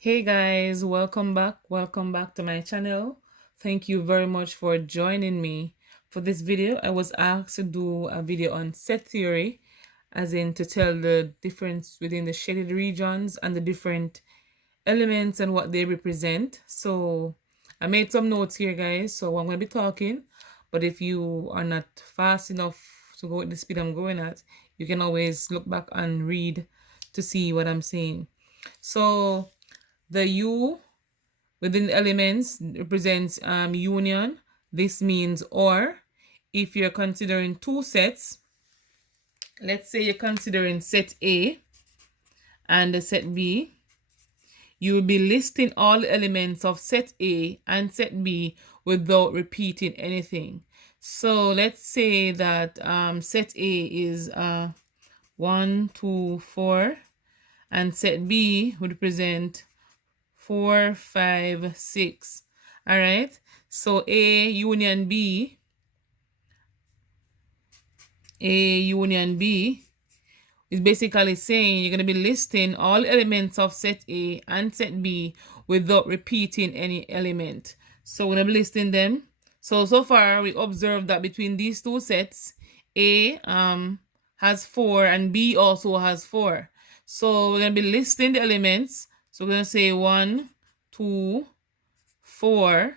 Hey guys, welcome back. Welcome back to my channel. Thank you very much for joining me. For this video, I was asked to do a video on set theory, as in to tell the difference within the shaded regions and the different elements and what they represent. So I made some notes here, guys. So I'm going to be talking, but if you are not fast enough to go at the speed I'm going at, you can always look back and read to see what I'm saying. So the U within the elements represents union. This means or. If you're considering two sets, let's say you're considering set A and the set B, you will be listing all elements of set A and set B without repeating anything. So let's say that set A is 1, 2, 4, and set B would represent 4, 5, 6. All right. So A union B is basically saying you're going to be listing all elements of set A and set B without repeating any element. So we're going to be listing them. So far we observed that between these two sets, A has 4 and B also has 4. So we're going to be listing the elements. So we're going to say 1, 2, 4,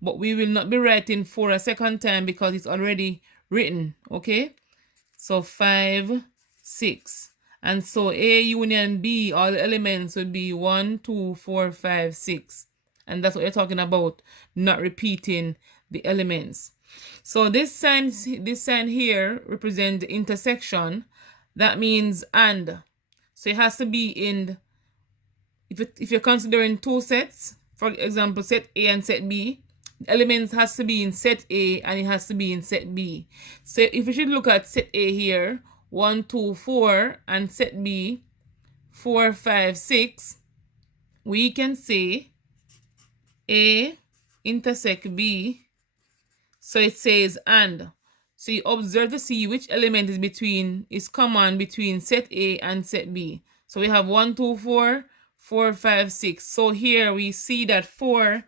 but we will not be writing 4 a second time because it's already written. Okay, so 5, 6, and so A union B, all the elements would be 1, 2, 4, 5, 6, and that's what you're talking about, not repeating the elements. So this sign here represents the intersection. That means and. So it has to be in, if you're considering two sets, for example, set A and set B, the elements has to be in set A and it has to be in set B. So if we should look at set A here, 1, 2, 4, and set B, 4, 5, 6, we can say A intersect B. So it says and. So you observe to see which element is common between set A and set B. So we have 1, 2, 4, 4, 5, 6. So here we see that 4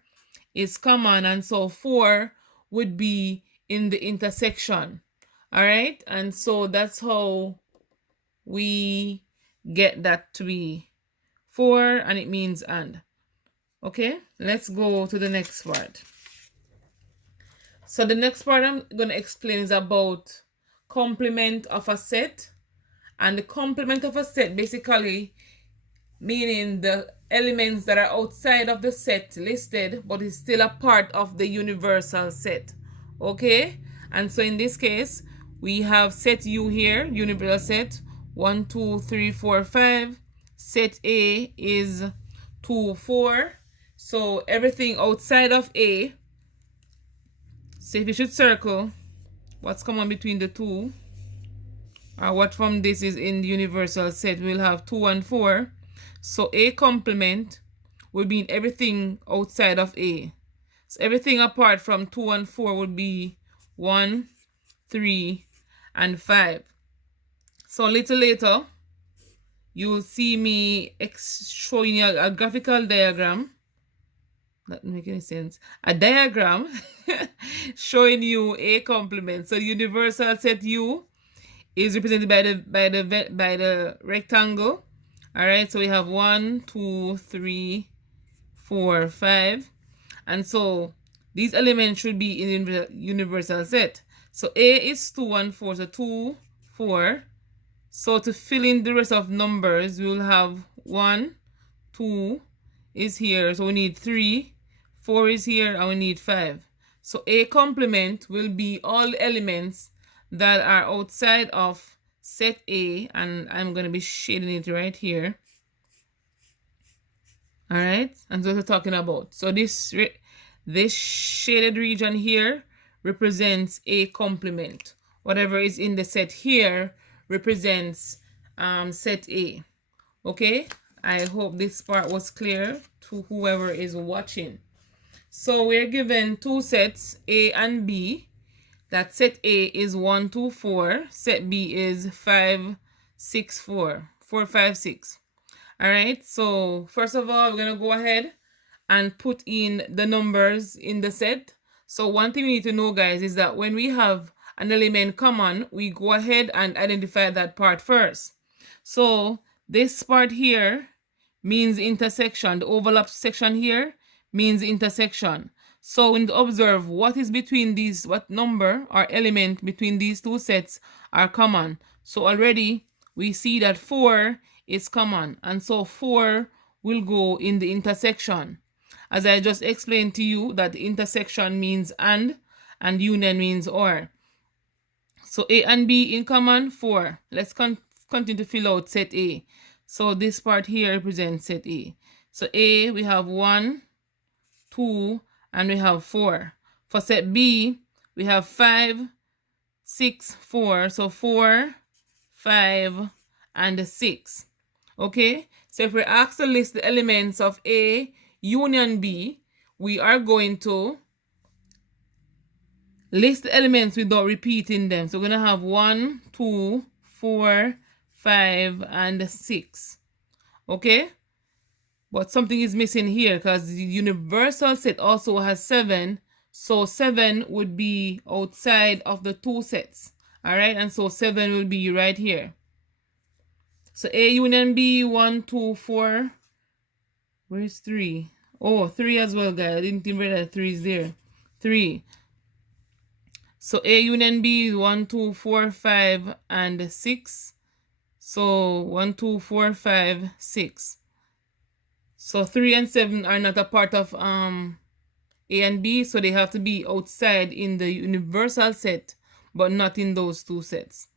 is common, and so 4 would be in the intersection. All right, and so that's how we get that to be 4, and it means and. Okay, let's go to the next part. So the next part I'm going to explain is about complement of a set. And the complement of a set basically meaning the elements that are outside of the set listed but is still a part of the universal set. Okay, and so in this case we have set U here, universal set 1, 2, 3, 4, 5. Set A is 2, 4. So everything outside of A, so if you should circle what's common between the two, or what from this is in the universal set, we'll have 2 and 4. So A complement will be in everything outside of A. So everything apart from 2 and 4 would be 1, 3, and 5. So a little later, you'll see me showing you a graphical diagram. That doesn't make any sense. A diagram showing you A complement. So the universal set U is represented by the rectangle. All right, so we have 1, 2, 3, 4, 5, and so these elements should be in the universal set. So A is 2 and 4, so 2, 4. So to fill in the rest of numbers, we will have 1, 2 is here, so we need 3, 4 is here, and we need 5. So A complement will be all elements that are outside of set A, and I'm going to be shading it right here. All right, and what we're talking about. So this shaded region here represents A complement. Whatever is in the set here represents set A. Okay, I hope this part was clear to whoever is watching. So we're given two sets, A and B. That set A is 1, 2, 4. Set B is 5, 6, 4. 4, 5, 6. All right, so first of all, we're going to go ahead and put in the numbers in the set. So one thing we need to know, guys, is that when we have an element common, we go ahead and identify that part first. So this part here means intersection. The overlap section here means intersection. So we need to observe what is between these, what number or element between these two sets are common. So already we see that 4 is common, and so 4 will go in the intersection. As I just explained to you, that intersection means and union means or. So A and B in common, 4. Let's continue to fill out set A. So this part here represents set A. So A, we have 1, 2, and we have 4. For set B, we have 5, 6, 4. So 4, 5, and 6. Okay? So if we're asked to list the elements of A union B, we are going to list the elements without repeating them. So we're going to have 1, 2, 4, 5, and 6. Okay? But something is missing here because the universal set also has 7. So 7 would be outside of the two sets. Alright? And so 7 will be right here. So A union B, 1, 2, 4. Where's 3? Oh, 3 as well, guys. I didn't even realize 3 is there. 3. So A union B is 1, 2, 4, 5, and 6. So 1, 2, 4, 5, 6. So 3 and 7 are not a part of A and B, so they have to be outside in the universal set, but not in those two sets.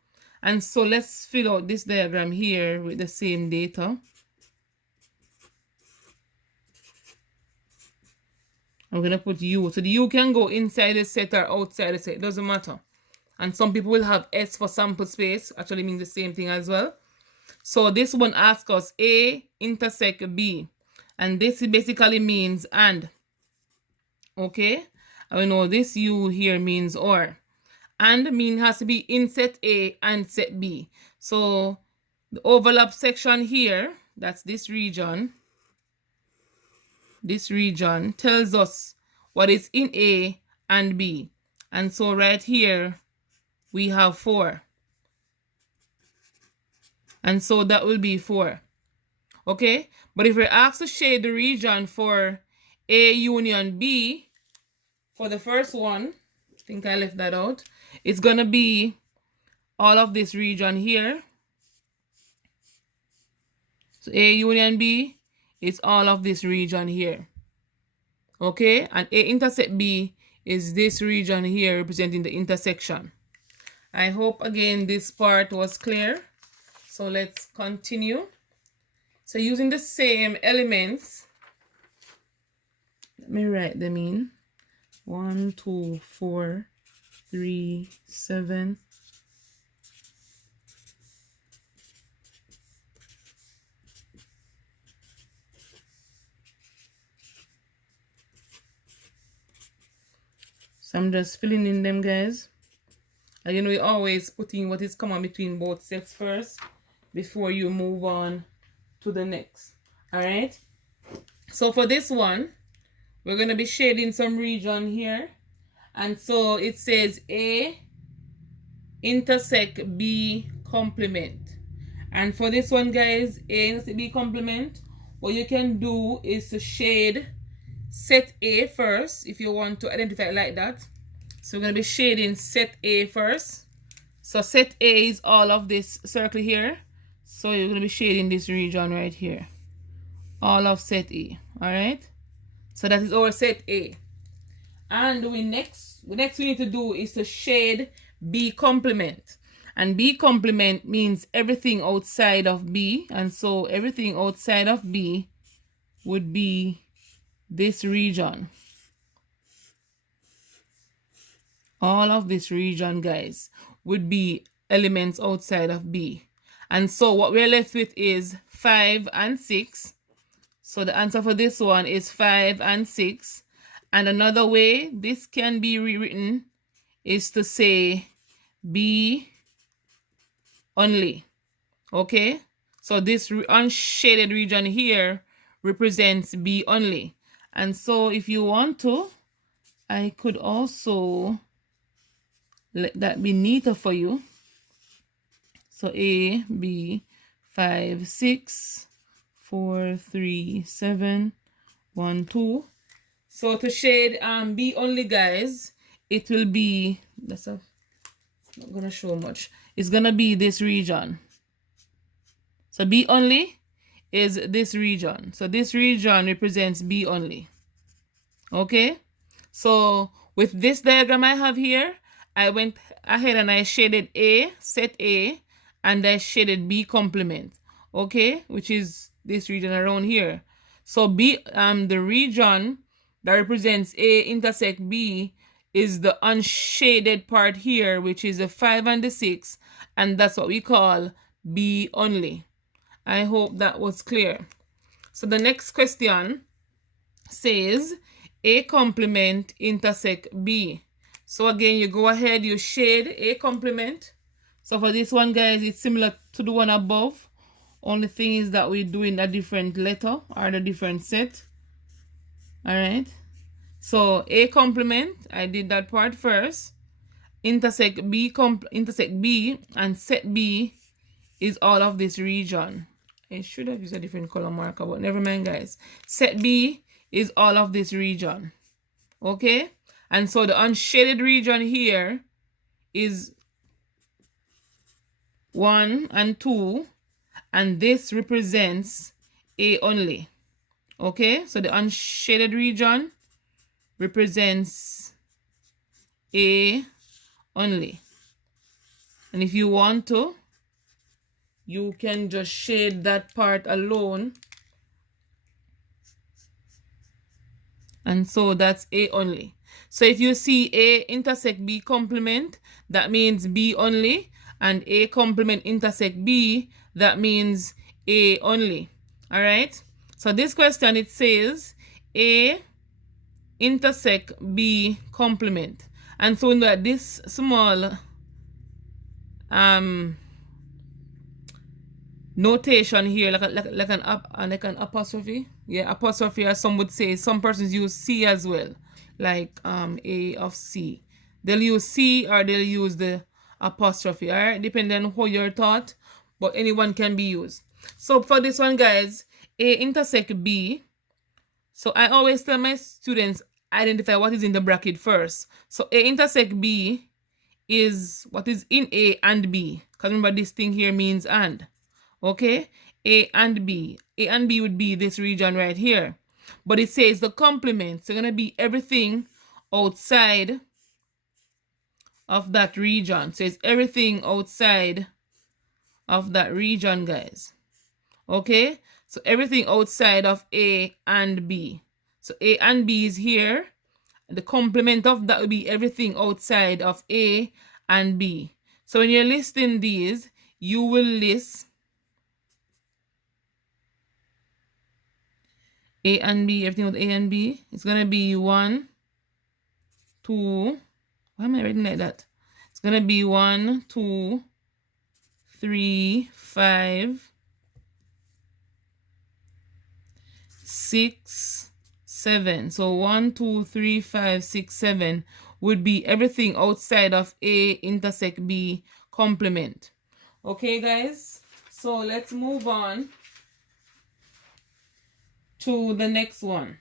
And so let's fill out this diagram here with the same data. I'm going to put U. So the U can go inside the set or outside the set. It doesn't matter. And some people will have S for sample space. Actually means the same thing as well. So this one asks us A intersect B. And this basically means and. Okay? And we know this U here means or. And mean has to be in set A and set B. So the overlap section here, that's this region. This region tells us what is in A and B. And so right here, we have 4. And so that will be 4. Okay? But if we're asked to shade the region for A union B, for the first one, I think I left that out, it's going to be all of this region here. So A union B is all of this region here. Okay? And A intersect B is this region here representing the intersection. I hope again this part was clear. So let's continue. So using the same elements, let me write them in. 1, 2, 4, 3, 7. So I'm just filling in them, guys. And you know, we always put in what is common between both sets first before you move on to the next. All right. So for this one, we're going to be shading some region here. And so it says A intersect B complement. And for this one, guys, A intersect B complement, what you can do is to shade set A first if you want to identify it like that. So we're going to be shading set A first. So set A is all of this circle here. So you're going to be shading this region right here. All of set A. Alright? So that is our set A. And we next we need to do is to shade B complement. And B complement means everything outside of B. And so everything outside of B would be this region. All of this region, guys, would be elements outside of B. And so what we're left with is 5 and 6. So the answer for this one is 5 and 6. And another way this can be rewritten is to say B only. Okay? So this unshaded region here represents B only. And so if you want to, I could also let that be neater for you. So A, B, 5, 6, 4, 3, 7, 1, 2. So to shade B only, guys, it will be, that's a, not gonna show much. It's gonna be this region. So B only is this region. So this region represents B only. Okay? So with this diagram I have here, I went ahead and I shaded A, set A, and I shaded B complement. Okay? Which is this region around here. So B, the region that represents A intersect B is the unshaded part here, which is the 5 and the 6, and that's what we call B only. I hope that was clear. So the next question says A complement intersect B. So again, you go ahead, you shade A complement. So for this one, guys, it's similar to the one above. Only thing is that we're doing a different letter or a different set. All right. So A complement, I did that part first. Intersect B, intersect B, and set B is all of this region. I should have used a different color marker, but never mind, guys. Set B is all of this region. Okay? And so the unshaded region here is 1 and 2, and this represents A only. Okay? So the unshaded region represents A only. And if you want to, you can just shade that part alone. And so that's A only. So if you see A intersect B complement, that means B only. And A complement intersect B, that means A only. All right. So this question, it says A intersect B complement. And so in that this small notation here, like an apostrophe. Yeah, apostrophe, as some would say. Some persons use C as well, like A of C. They'll use C or they'll use the apostrophe. All right, depending on who you're taught, but anyone can be used. So for this one, guys, A intersect B. So I always tell my students identify what is in the bracket first. So A intersect B is what is in A and B. Because remember, this thing here means and. Okay, A and B. A and B would be this region right here. But it says the complements are going to be everything outside of that region. So it's everything outside of that region, guys. Okay, so everything outside of A and B. So A and B is here. The complement of that will be everything outside of A and B. So when you're listing these, you will list A and B, everything with A and B. It's going to be 1, 2. Why am I writing like that? It's going to be 1, 2, 3, 5, 6, 7. So 1, 2, 3, 5, 6, 7 would be everything outside of A intersect B complement. Okay, guys? So let's move on to the next one.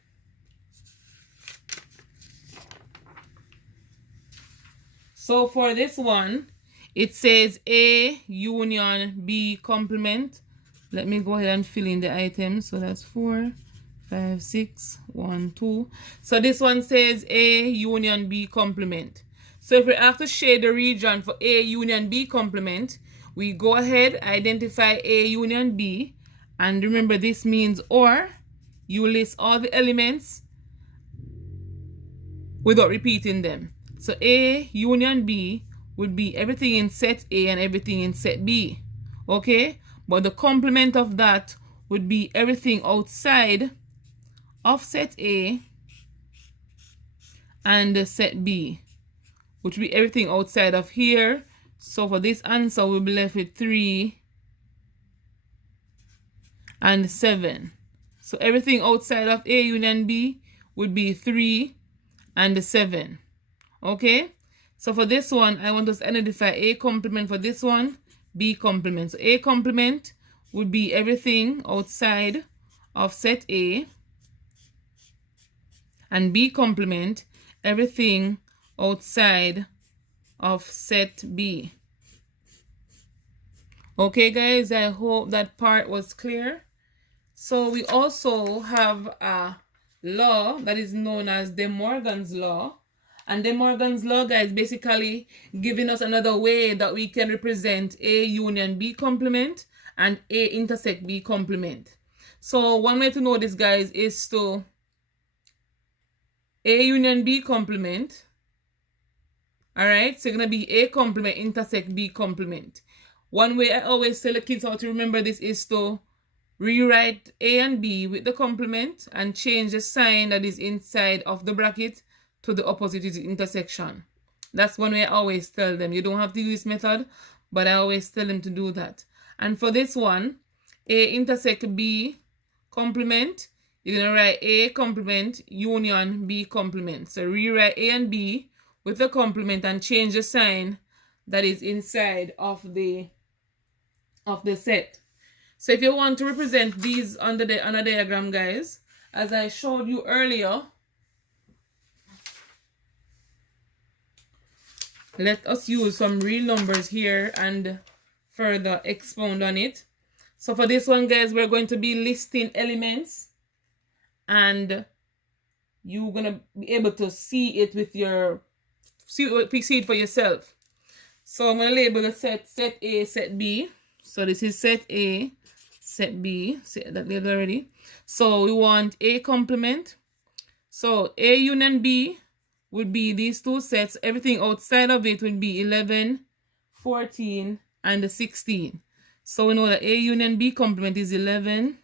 So for this one, it says A union B complement. Let me go ahead and fill in the items. So that's 4, 5, 6, 1, 2. So this one says A union B complement. So if we have to shade the region for A union B complement, we go ahead, identify A union B, and remember this means or. You list all the elements without repeating them. So A union B would be everything in set A and everything in set B. Okay? But the complement of that would be everything outside of set A and set B, which would be everything outside of here. So for this answer, we'll be left with 3 and 7. So everything outside of A union B would be 3 and 7. Okay? So for this one, I want us to identify A complement for this one, B complement. So A complement would be everything outside of set A, and B complement everything outside of set B. Okay, guys, I hope that part was clear. So we also have a law that is known as De Morgan's law. And De Morgan's law, guys, basically giving us another way that we can represent A union B complement and A intersect B complement. So one way to know this, guys, is to A union B complement. All right, so it's going to be A complement intersect B complement. One way I always tell the kids how to remember this is to rewrite A and B with the complement and change the sign that is inside of the bracket to the opposite is the intersection. That's one way I always tell them. You don't have to use this method, but I always tell them to do that. And for this one, A intersect B complement, you're going to write A complement union B complement. So rewrite A and B with the complement and change the sign that is inside of the set. So if you want to represent these on a diagram, guys, as I showed you earlier, let us use some real numbers here and further expound on it. So for this one, guys, we're going to be listing elements, and you're going to be able to see it with your, see it for yourself. So I'm going to label the set A, set B. So this is set A, set B, set that label already. So we want A complement. So A union B would be these two sets. Everything outside of it would be 11, 14, and 16. So we know that A union B complement is 11,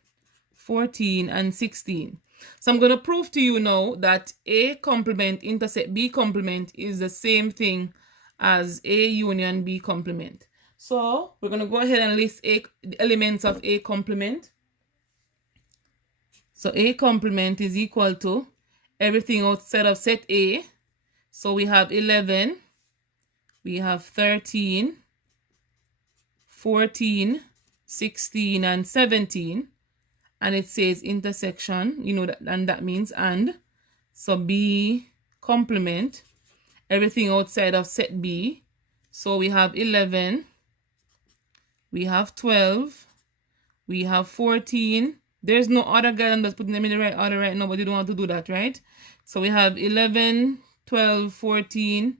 14, and 16. So I'm going to prove to you now that A complement intersect B complement is the same thing as A union B complement. So we're going to go ahead and list the elements of A complement. So A complement is equal to everything outside of set A. So we have 11, we have 13, 14, 16, and 17. And it says intersection, you know that, and that means and. So B complement everything outside of set B. So we have 11, we have 12, we have 14. There's no order, guys. I'm just putting them in the right order right now, but you don't want to do that, right? So we have 11, 12, 14,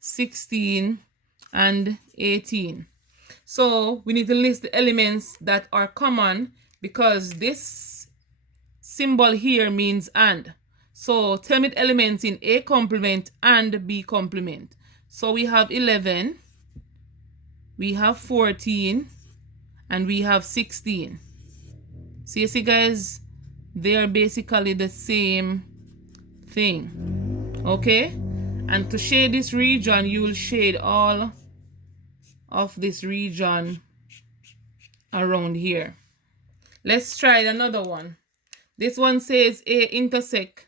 16, and 18. So we need to list the elements that are common, because this symbol here means and. So tell me the elements in A complement and B complement. So we have 11, we have 14, and we have 16. So you see, guys, they are basically the same thing. Okay? And to shade this region, you will shade all of this region around here. Let's try another one. This one says A intersect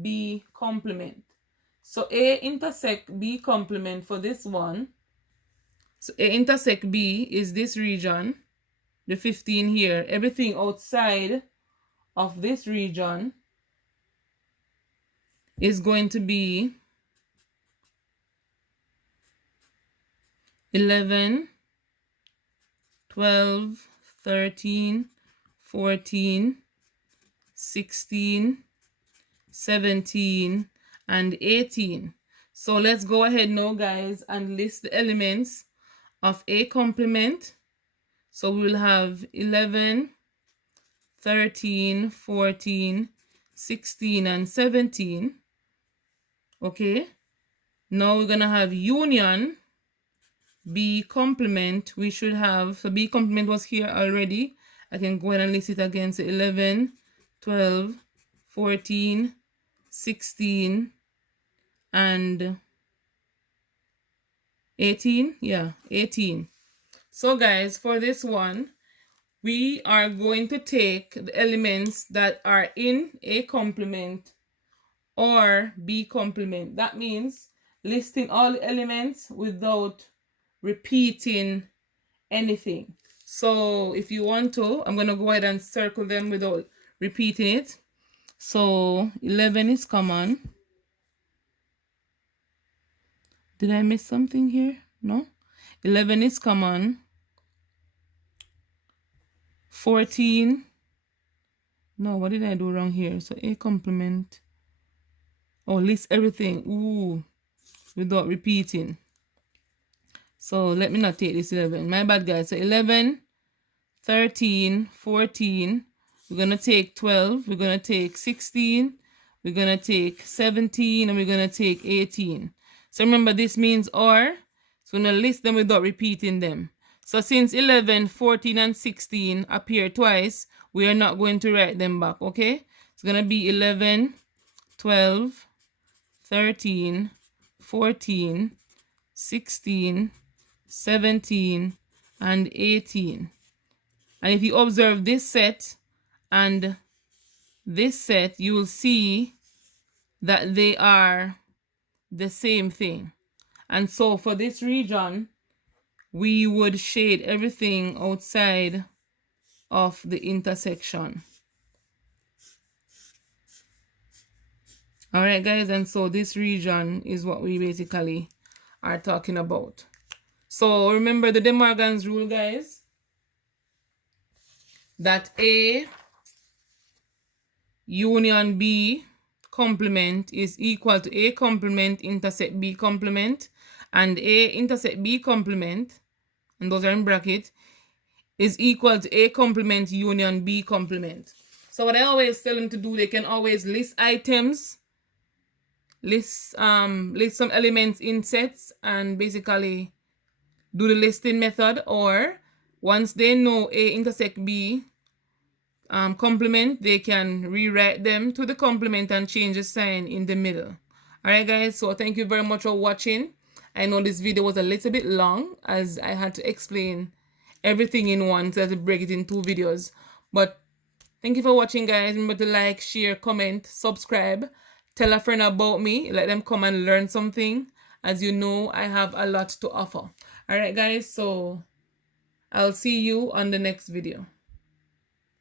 B complement. So A intersect B complement for this one. So A intersect B is this region, the 15 here. Everything outside of this region is going to be 11, 12, 13, 14, 16, 17, and 18. So let's go ahead now, guys, and list the elements of A complement. So we will have 11, 13, 14, 16, and 17. Okay. Now we're going to have union B complement. We should have, so B complement was here already. I can go ahead and list it again. So 11, 12, 14, 16, and 18. Yeah, 18. So guys, for this one, we are going to take the elements that are in A complement or B complement. That means listing all the elements without repeating anything. So if you want to, I'm going to go ahead and circle them without repeating it. So 11 is common. Did I miss something here? No. 11 is common. 14. No, what did I do wrong here? So A complement. Oh, list everything. Ooh, without repeating. So let me not take this 11. My bad, guys. So 11, 13, 14. We're going to take 12. We're going to take 16. We're going to take 17. And we're going to take 18. So remember, this means or. So we're going to list them without repeating them. So since 11, 14, and 16 appear twice, we are not going to write them back, okay? It's going to be 11, 12, 13, 14, 16, 17, and 18. And if you observe this set and this set, you will see that they are the same thing. And so for this region, we would shade everything outside of the intersection. All right, guys, and so this region is what we basically are talking about. So remember the De Morgan's rule, guys, that A union B complement is equal to A complement intersect B complement, and A intersect B complement, and those are in bracket, is equal to A complement union B complement. So what I always tell them to do, they can always list items, list some elements in sets, and basically do the listing method. Or once they know A intersect B complement, they can rewrite them to the complement and change the sign in the middle. All right, guys, so thank you very much for watching. I know this video was a little bit long as I had to explain everything in one, so I had to break it in 2 videos. But thank you for watching, guys. Remember to like, share, comment, subscribe, tell a friend about me, let them come and learn something. As you know, I have a lot to offer. All right, guys, so I'll see you on the next video.